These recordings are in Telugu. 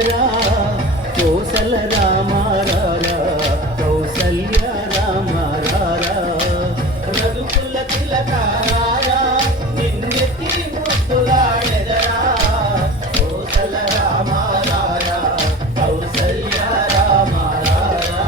ఎదరా కోసల రామారారా కౌసల్య రామారారా రఘుకుల తిలకారా నిన్నెత్తి ముద్దులాడెదరా కోసల రామారారా కౌసల్య రామారారా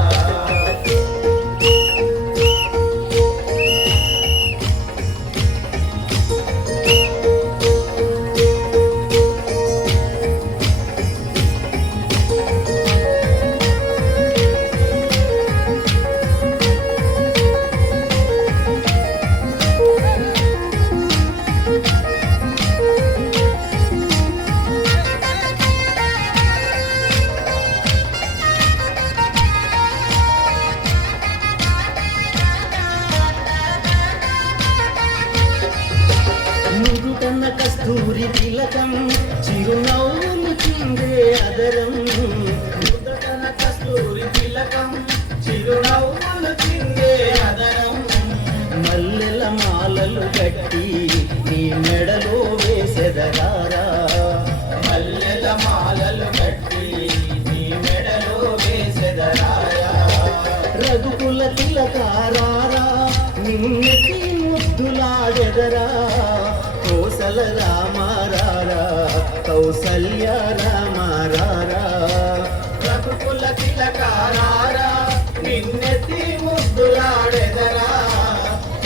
నుదుటన్న కస్తూరి తిలకం చిరునవ్వులు చిందే అదరం నుదుటన్న కస్తూరి తిలకం చిరునవ్వులు చిందే అదరం మల్లెల మాలలు కట్టి నీ మెడలో వేసెదరారా మల్లెల మాలలు కట్టి నీ మెడలో వేసెదరారా రఘుకుల తిలకారారా నిన్నెత్తి ముద్దులాడెదరా కోసల రామారారా కౌసల్య రామారారా రఘుకుల తిలకారారా నిన్నెత్తి ముద్దులాడెదరా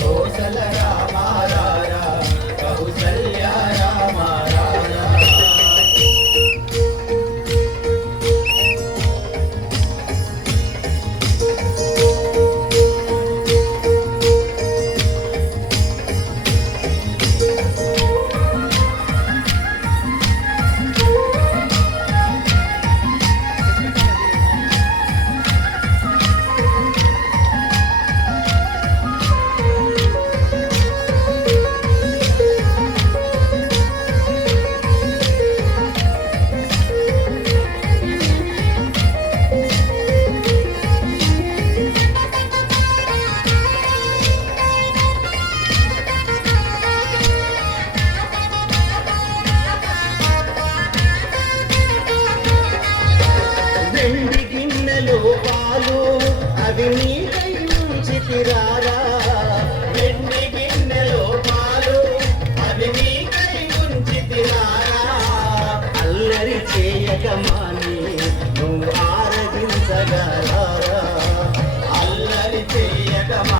కోసల రామారారా కౌసల్య రామారారా వెండి గిన్నెలో పాలు అవి నీకై ఉంచితిరారా వెండి గిన్నెలో పాలు అవి నీకై ఉంచితిరారా అల్లరి చేయక మాని నువ్వు ఆరగించగలరా